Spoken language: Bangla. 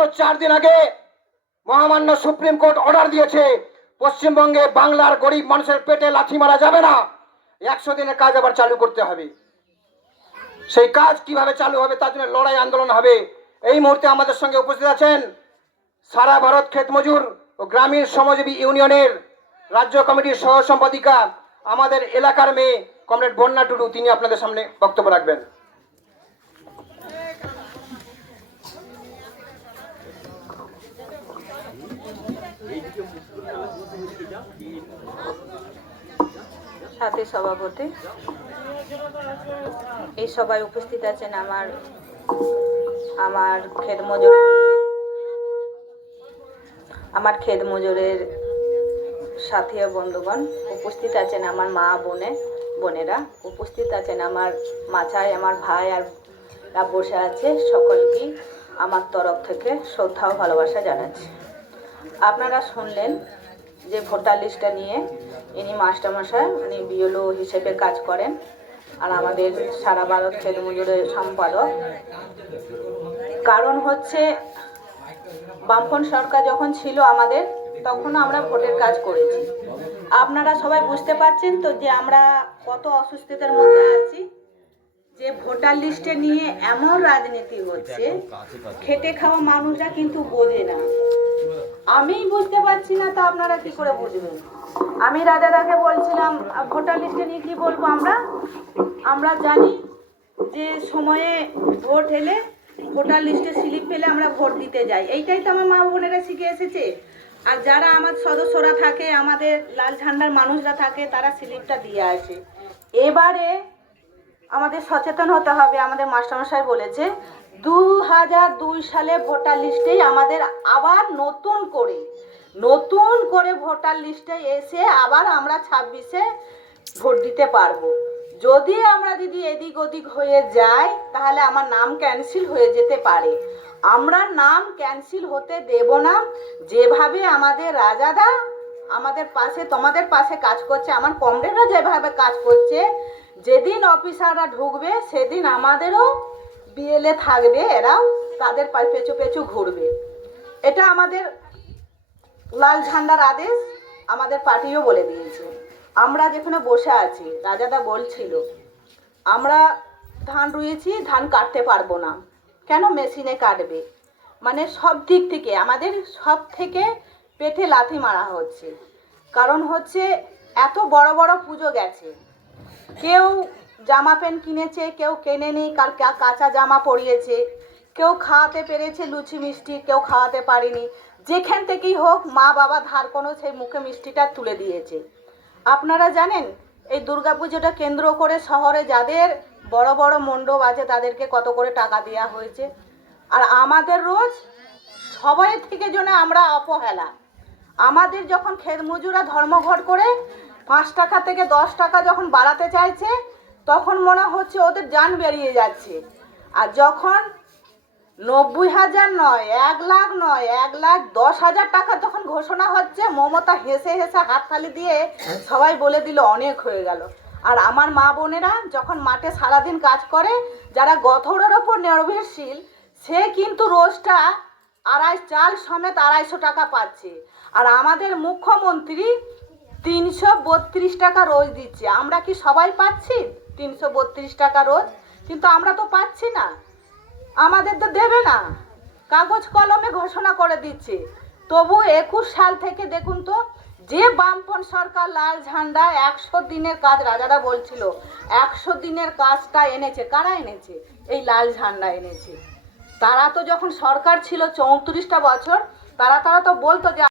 মাত্র চার দিন আগে মহামান্য সুপ্রিম কোর্ট অর্ডার দিয়েছে, পশ্চিমবঙ্গে বাংলার গরিব মানুষের পেটে লাথি মারা যাবে না। একশো দিনের কাজ আবার চালু করতে হবে। সেই কাজ কীভাবে চালু হবে তার জন্য লড়াই আন্দোলন হবে, এই মুহূর্তে আমাদের সঙ্গে উপস্থিত আছেন সারা ভারত ক্ষেত মজুর ও গ্রামীণ শ্রমজীবী ইউনিয়নের রাজ্য কমিটির সহ সম্পাদিকা আমাদের এলাকার মেয়ে কমরেড বন্যা টুডু, তিনি আপনাদের সামনে বক্তব্য রাখবেন। সাথে সভাপতি। এই সবাই উপস্থিত আছেন আমার আমার খেদ মজুর আমার খেদ মজুরের সাথী বন্ধুগণ, উপস্থিত আছেন আমার মা বোনে, বোনেরা, উপস্থিত আছেন আমার মাচায় আমার ভাই আর বসে আছে সকলকেই আমার তরফ থেকে শ্রদ্ধা ও ভালোবাসা জানাচ্ছি। আপনারা শুনলেন যে ভোটার লিস্টটা নিয়ে ইনি মাস্টারমশাই, উনি বিএলও হিসেবে কাজ করেন আর আমাদের সারা ভারত খেলমজুরের সম্পাদক। কারণ হচ্ছে বামপন সরকার যখন ছিল আমাদের তখন আমরা ভোটের কাজ করেছি। আপনারা সবাই বুঝতে পারছেন তো যে আমরা কত অসুস্থতার মধ্যে আছি? যে ভোটার লিস্টে নিয়ে এমন রাজনীতি হচ্ছে খেটে খাওয়া মানুষরা কিন্তু বোঝে না। আমি বুঝতে পারছি না তো আপনারা কি করে বুঝবেন? আমি রাজাদাকে বলছিলাম ভোটার লিস্টে নিয়ে কি বলব আমরা? আমরা জানি যে সময়ে ভোট এলে ভোটার লিস্টে স্লিপ পেলে আমরা ভোট দিতে যাই। এইটাই তো আমার মা বোনেরা শিখে এসেছে। আর যারা আমার সদস্যরা থাকে আমাদের লাল ঝান্ডার মানুষরা থাকে তারা স্লিপটা দিয়ে আসে। এবারে আমাদের সচেতন হতে হবে, আমাদের মাস্টারমশাই বলেছে। দু হাজার দুই সালে ভোটার লিস্টেই আমাদের আবার নতুন করে নতুন করে ভোটার লিস্টে এসে আবার আমরা ছাব্বিশে ভোট দিতে পারব। যদি আমরা দিদি এদিক ওদিক হয়ে যাই, তাহলে আমার নাম ক্যান্সেল হয়ে যেতে পারে। আমরা নাম ক্যান্সেল হতে দেব না। যেভাবে আমাদের রাজাদা আমাদের পাশে, তোমাদের পাশে কাজ করছে, আমার কমরেডরা যেভাবে কাজ করছে যেদিন অফিসাররা ঢুকবে, সেদিন আমাদেরও বিএলএ থাকবে, এরাও তাদের পেছু পেছু ঘুরবে। এটা আমাদের লাল ঝান্ডার আদেশ, আমাদের পার্টিও বলে দিয়েছে। আমরা যেখানে বসে আছি, রাজাদা বলছিল, আমরা ধান রুয়েছি ধান কাটতে পারব না। কেন মেশিনে কাটবে? মানে সব দিক থেকে, আমাদের সব থেকে পেটে লাথি মারা হচ্ছে। কারণ হচ্ছে, এত বড় বড় পুজো গেছে। কেউ জামা প্যান্ট কিনেছে, কেউ কেনেনি কার কাঁচা জামা পরিয়েছে। কেউ খাওয়াতে পেরেছে লুচি মিষ্টি, কেউ খাওয়াতে পারেনি। যেখান থেকেই হোক, মা বাবা ধার কোনো সেই মুখে মিষ্টিটা তুলে দিয়েছে। আপনারা জানেন, এই দুর্গাপুজোটা কেন্দ্র করে শহরে যাদের বড় বড় মণ্ডপ আছে, তাদেরকে কত করে টাকা দেওয়া হয়েছে। আর আমাদের রোজ সবাই থেকে জন্য আমরা অপহেলা আমাদের যখন ক্ষেত মজুরা ধর্মঘট করে পাঁচ টাকা থেকে দশ টাকা যখন বাড়াতে চাইছে, তখন মনে হচ্ছে ওদের যান বেরিয়ে যাচ্ছে। আর যখন নব্বই হাজার নয়, এক লাখ নয়, এক লাখ দশ হাজার টাকা যখন ঘোষণা হচ্ছে, মমতা হেসে হেসে হাততালি দিয়ে সবাই বলে দিল, অনেক হয়ে গেল। আর আমার মা বোনেরা যখন মাঠে সারাদিন কাজ করে, যারা গথরের ওপর নির্ভরশীল, সে কিন্তু রোজটা আড়াই চাল সমেত আড়াইশো টাকা পাচ্ছে। আর আমাদের মুখ্যমন্ত্রী তিনশো বত্রিশ টাকা রোজ দিচ্ছে। আমরা কি সবাই পাচ্ছি তিনশো বত্রিশ টাকা রোজ? কিন্তু আমরা তো পাচ্ছি না। আমাদের তো দেবে না। কাগজ কলমে ঘোষণা করে দিচ্ছে। তবু একুশ সাল থেকে দেখুন তো, যে বামপন সরকার লাল ঝান্ডা একশো দিনের কাজ, রাজারা বলছিল, একশো দিনের কাজটা এনেছে। কারা এনেছে? এই লাল ঝান্ডা এনেছে। তারা তো যখন সরকার ছিল চৌত্রিশটা বছর, তারা তারা তো বলতো যে